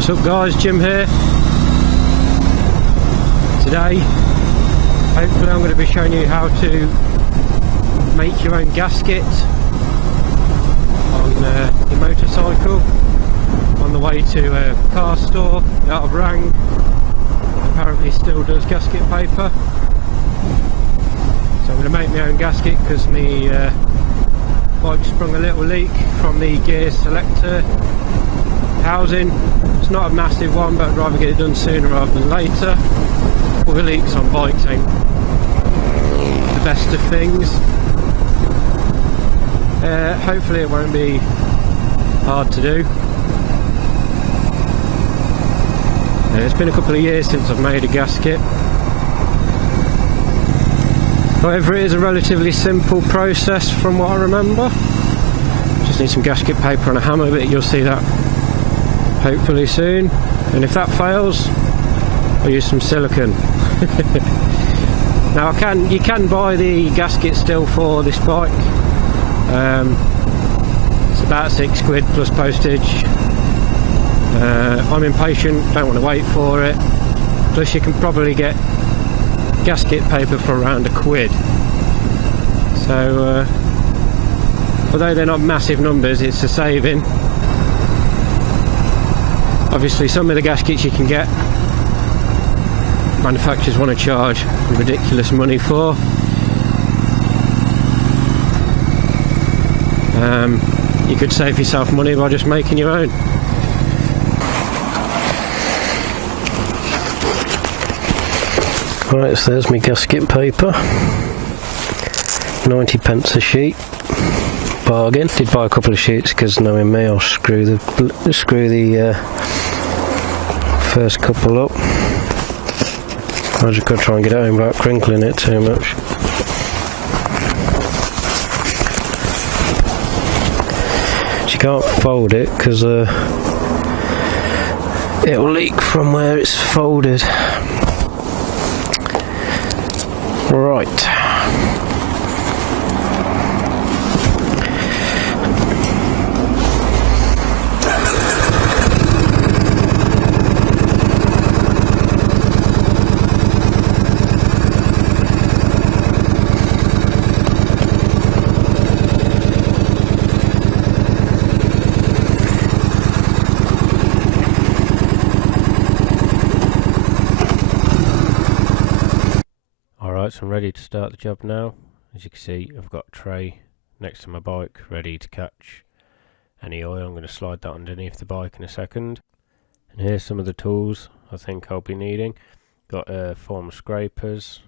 What's up guys, Jim here. Today, hopefully I'm going to be showing you how to make your own gasket on your motorcycle on the way to a car store out of Rang. Apparently still does gasket paper. So I'm going to make my own gasket because my bike sprung a little leak from the gear selector housing. It's not a massive one, but I'd rather get it done sooner rather than later. All the leaks on bikes ain't the best of things. Hopefully it won't be hard to do. It's been a couple of years since I've made a gasket. However, it is a relatively simple process from what I remember. Just need some gasket paper and a hammer, but you'll see that hopefully soon. And if that fails, I'll use some silicone. Now you can buy the gasket still for this bike. It's about £6 plus postage. I'm impatient, don't want to wait for it. Plus you can probably get gasket paper for around £1. So although they're not massive numbers, it's a saving. Obviously some of the gaskets you can get, manufacturers want to charge ridiculous money for. You could save yourself money by just making your own. Right, so there's my gasket paper, 90p a sheet, bargain. Did buy a couple of sheets because knowing me, I'll screw the first couple up. I just got to try and get it home without crinkling it too much. You can't fold it because it'll leak from where it's folded. Right. So I'm ready to start the job now. As you can see, I've got a tray next to my bike ready to catch any oil. I'm going to slide that underneath the bike in a second. And here's some of the tools I think I'll be needing. Got a form of scrapers,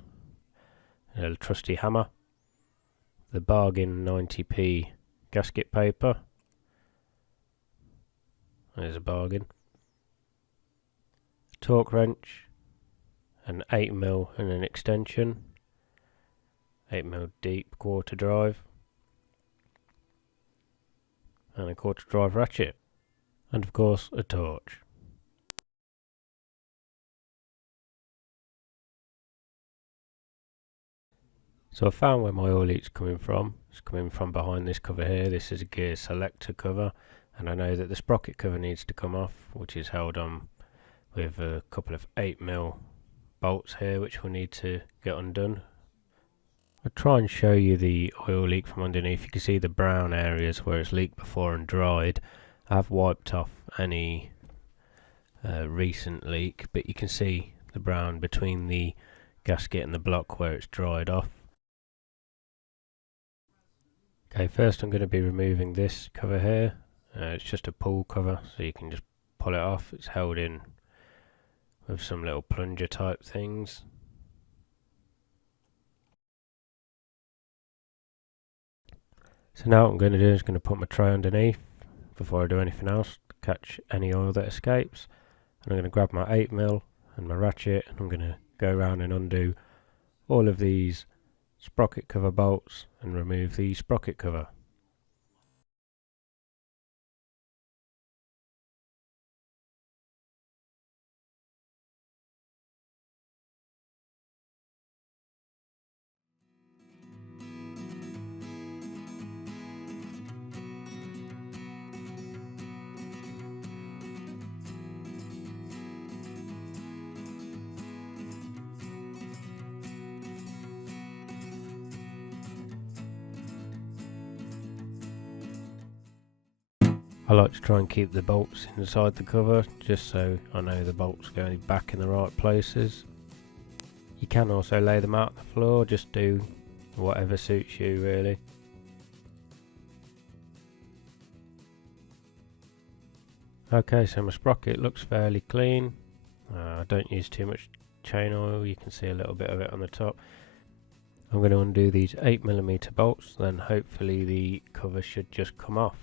a trusty hammer, the bargain 90p gasket paper. There's a bargain. A torque wrench, an 8mm and an extension, 8mm deep quarter drive, and a quarter drive ratchet, and of course a torch. So I found where my oil leak's coming from. It's coming from behind this cover here. This is a gear selector cover, and I know that the sprocket cover needs to come off, which is held on with a couple of 8mm bolts here, which we'll need to get undone. I'll try and show you the oil leak from underneath. You can see the brown areas where it's leaked before and dried. I've wiped off any recent leak, but you can see the brown between the gasket and the block where it's dried off. Okay, first I'm going to be removing this cover here. It's just a pull cover, so you can just pull it off. It's held in with some little plunger type things. So now what I'm going to do is going to put my tray underneath before I do anything else to catch any oil that escapes. And I'm going to grab my 8mm and my ratchet, and I'm going to go around and undo all of these sprocket cover bolts and remove the sprocket cover. I like to try and keep the bolts inside the cover just so I know the bolts are going back in the right places. You can also lay them out on the floor, just do whatever suits you really. Okay, so my sprocket looks fairly clean. I don't use too much chain oil, you can see a little bit of it on the top. I'm going to undo these 8mm bolts, then hopefully the cover should just come off.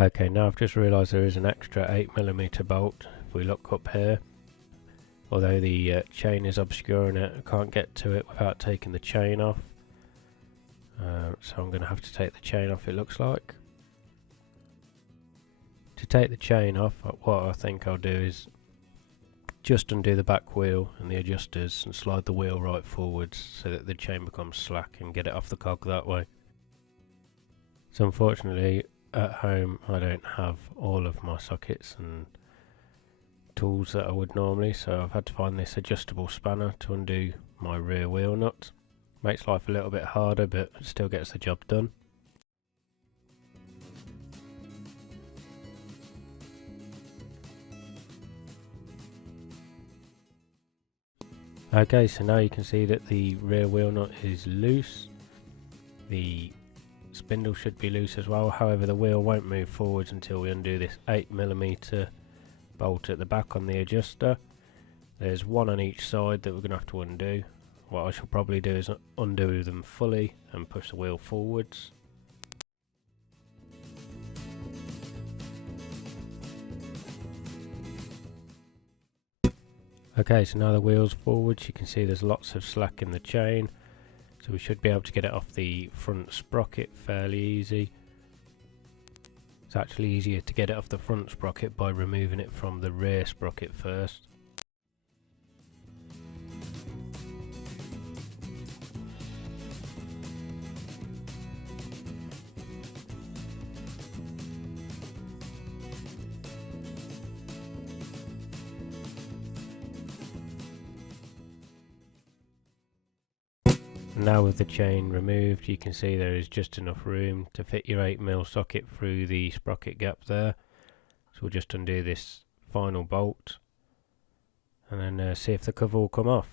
Okay, now I've just realised there is an extra 8mm bolt. If we look up here, although the chain is obscuring it, I can't get to it without taking the chain off. So I'm going to have to take the chain off, it looks like. To take the chain off, what I think I'll do is just undo the back wheel and the adjusters and slide the wheel right forwards so that the chain becomes slack and get it off the cog that way. So unfortunately, at home I don't have all of my sockets and tools that I would normally, so I've had to find this adjustable spanner to undo my rear wheel nut. Makes life a little bit harder, but it still gets the job done. Okay, so now you can see that the rear wheel nut is loose. The spindle should be loose as well, however the wheel won't move forwards until we undo this 8mm bolt at the back on the adjuster. There's one on each side that we're going to have to undo. What I shall probably do is undo them fully and push the wheel forwards. Okay, so now the wheel's forwards, you can see there's lots of slack in the chain. So we should be able to get it off the front sprocket fairly easy. It's actually easier to get it off the front sprocket by removing it from the rear sprocket first. Now with the chain removed, you can see there is just enough room to fit your 8mm socket through the sprocket gap there. So we'll just undo this final bolt and then see if the cover will come off.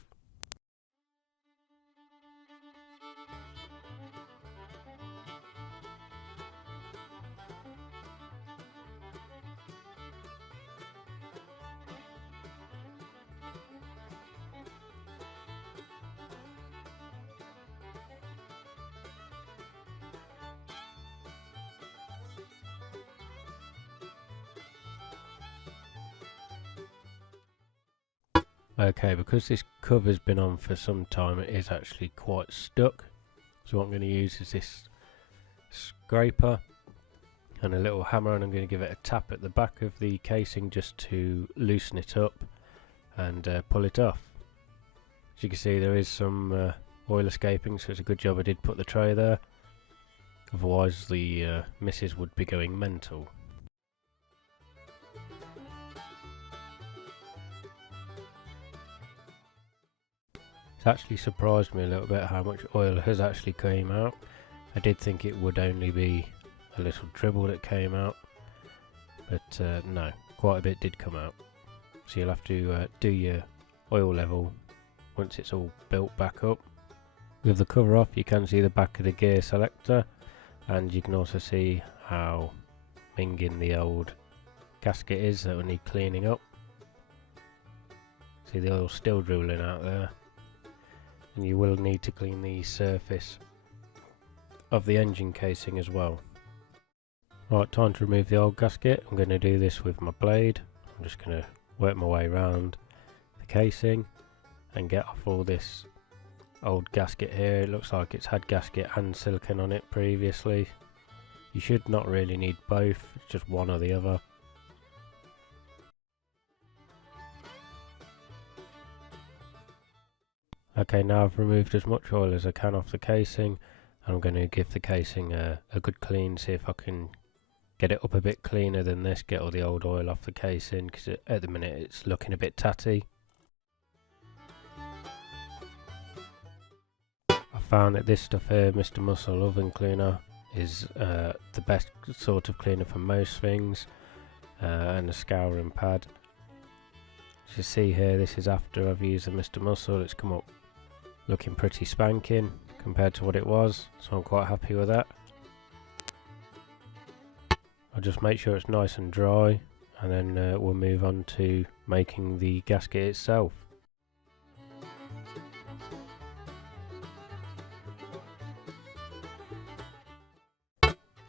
Okay, because this cover's been on for some time, it is actually quite stuck. So what I'm going to use is this scraper and a little hammer, and I'm going to give it a tap at the back of the casing just to loosen it up and pull it off. As you can see, there is some oil escaping, so it's a good job I did put the tray there. Otherwise the missus would be going mental. It's actually surprised me a little bit how much oil has actually came out. I did think it would only be a little dribble that came out, but no, quite a bit did come out. So you'll have to do your oil level once it's all built back up. With the cover off, you can see the back of the gear selector, and you can also see how minging the old gasket is that will need cleaning up. See the oil still drooling out there. And you will need to clean the surface of the engine casing as well. Right, time to remove the old gasket. I'm going to do this with my blade. I'm just going to work my way around the casing and get off all this old gasket here. It looks like it's had gasket and silicone on it previously. You should not really need both, it's just one or the other. Okay, now I've removed as much oil as I can off the casing. I'm going to give the casing a good clean, see if I can get it up a bit cleaner than this, get all the old oil off the casing, because at the minute it's looking a bit tatty. I found that this stuff here, Mr. Muscle Oven Cleaner, is the best sort of cleaner for most things, and a scouring pad. As you see here, this is after I've used the Mr. Muscle. It's come up looking pretty spanking compared to what it was, so I'm quite happy with that. I'll just make sure it's nice and dry, and then we'll move on to making the gasket itself.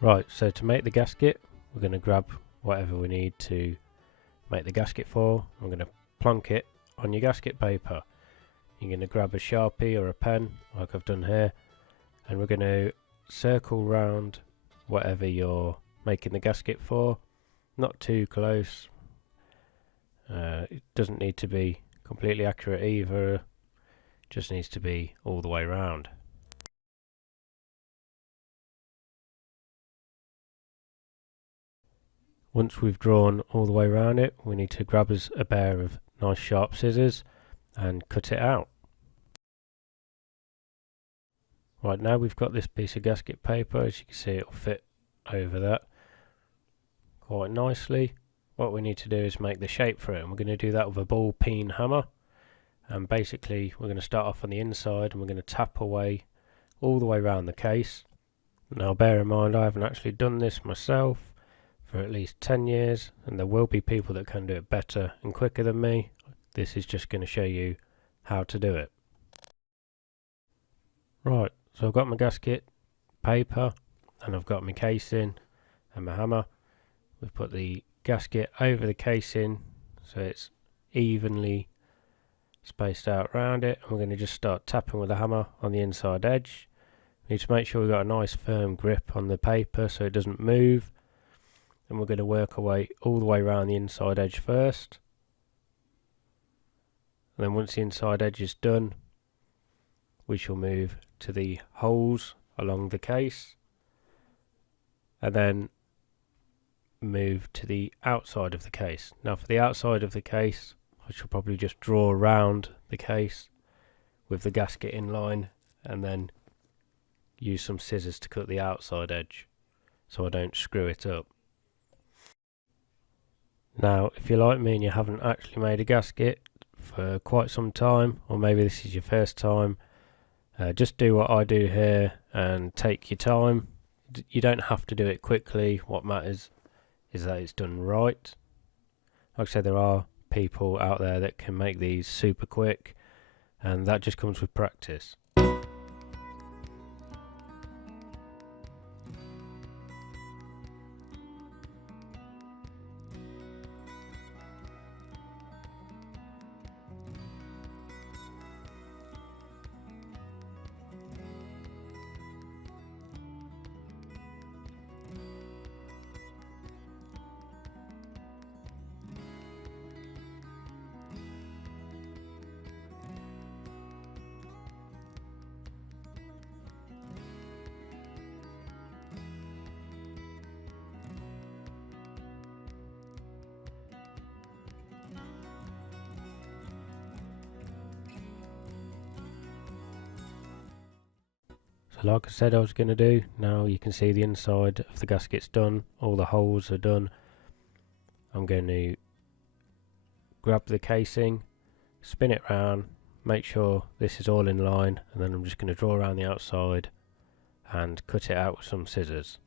Right, so to make the gasket, we're going to grab whatever we need to make the gasket for. I'm going to plonk it on your gasket paper. You're going to grab a Sharpie or a pen, like I've done here, and we're going to circle round whatever you're making the gasket for. Not too close. It doesn't need to be completely accurate either. It just needs to be all the way round. Once we've drawn all the way around it, we need to grab us a pair of nice sharp scissors and cut it out. Right, now we've got this piece of gasket paper. As you can see, it'll fit over that quite nicely. What we need to do is make the shape for it, and we're going to do that with a ball peen hammer. And basically we're going to start off on the inside and we're going to tap away all the way around the case. Now bear in mind, I haven't actually done this myself for at least 10 years, and there will be people that can do it better and quicker than me. This is just going to show you how to do it. Right, so I've got my gasket paper and I've got my casing and my hammer. We've put the gasket over the casing so it's evenly spaced out around it, and we're going to just start tapping with the hammer on the inside edge. We need to make sure we've got a nice firm grip on the paper so it doesn't move. And we're going to work our way all the way around the inside edge first. And then once the inside edge is done, we shall move to the holes along the case, and then move to the outside of the case. Now for the outside of the case, I shall probably just draw around the case with the gasket in line, and then use some scissors to cut the outside edge so I don't screw it up. Now if you're like me and you haven't actually made a gasket for quite some time, or maybe this is your first time, just do what I do here and take your time. You don't have to do it quickly. What matters is that it's done right. Like I said, there are people out there that can make these super quick, and that just comes with practice. So like I said I was going to do, now you can see the inside of the gasket's done, all the holes are done. I'm going to grab the casing, spin it round, make sure this is all in line, and then I'm just going to draw around the outside and cut it out with some scissors.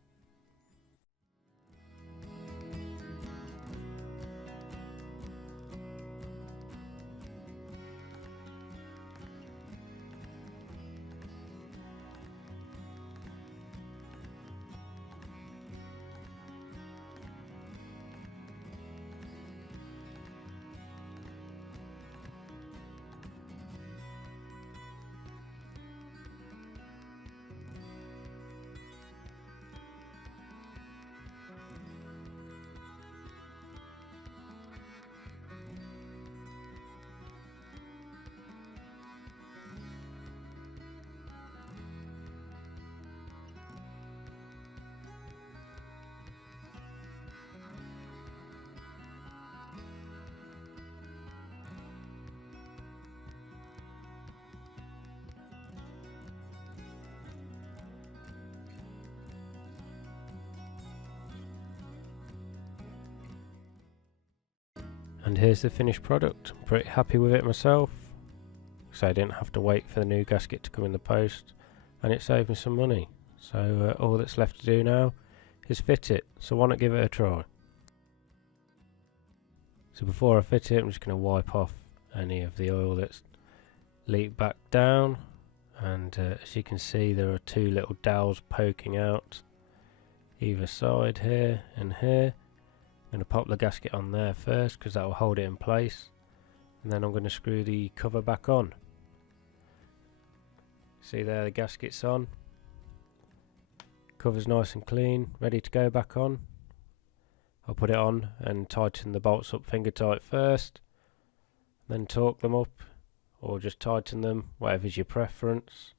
And here's the finished product. I'm pretty happy with it myself, so I didn't have to wait for the new gasket to come in the post, and it saved me some money. So all that's left to do now is fit it, so why not give it a try. So before I fit it, I'm just going to wipe off any of the oil that's leaked back down, and as you can see, there are two little dowels poking out either side here and here. I'm going to pop the gasket on there first because that will hold it in place, and then I'm going to screw the cover back on. See there, the gasket's on, cover's nice and clean, ready to go back on. I'll put it on and tighten the bolts up finger tight first, then torque them up or just tighten them, whatever's your preference.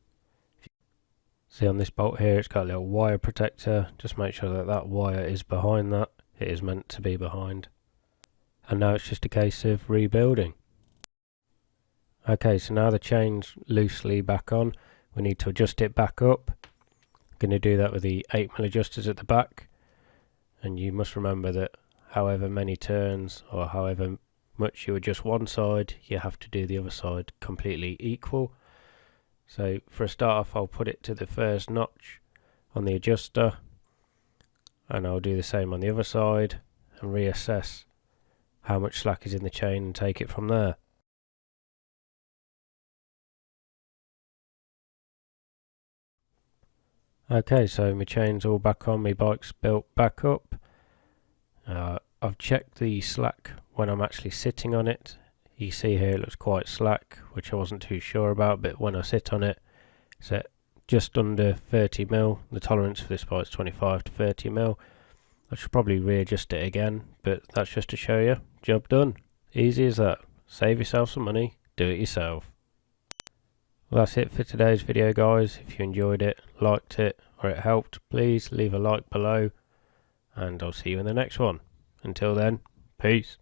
See on this bolt here, it's got a little wire protector. Just make sure that that wire is behind that. It is meant to be behind. And now it's just a case of rebuilding. Okay, so now the chain's loosely back on. We need to adjust it back up. I'm going to do that with the 8mm adjusters at the back. And you must remember that however many turns or however much you adjust one side, you have to do the other side completely equal. So for a start off, I'll put it to the first notch on the adjuster, and I'll do the same on the other side and reassess how much slack is in the chain and take it from there. Okay, so my chain's all back on, my bike's built back up. I've checked the slack when I'm actually sitting on it. You see here it looks quite slack, which I wasn't too sure about, but when I sit on it, it's at just under 30mm. The tolerance for this bike is 25 to 30mm. I should probably readjust it again, but that's just to show you. Job done. Easy as that. Save yourself some money, do it yourself. Well, that's it for today's video, guys. If you enjoyed it, liked it, or it helped, please leave a like below, and I'll see you in the next one. Until then, peace.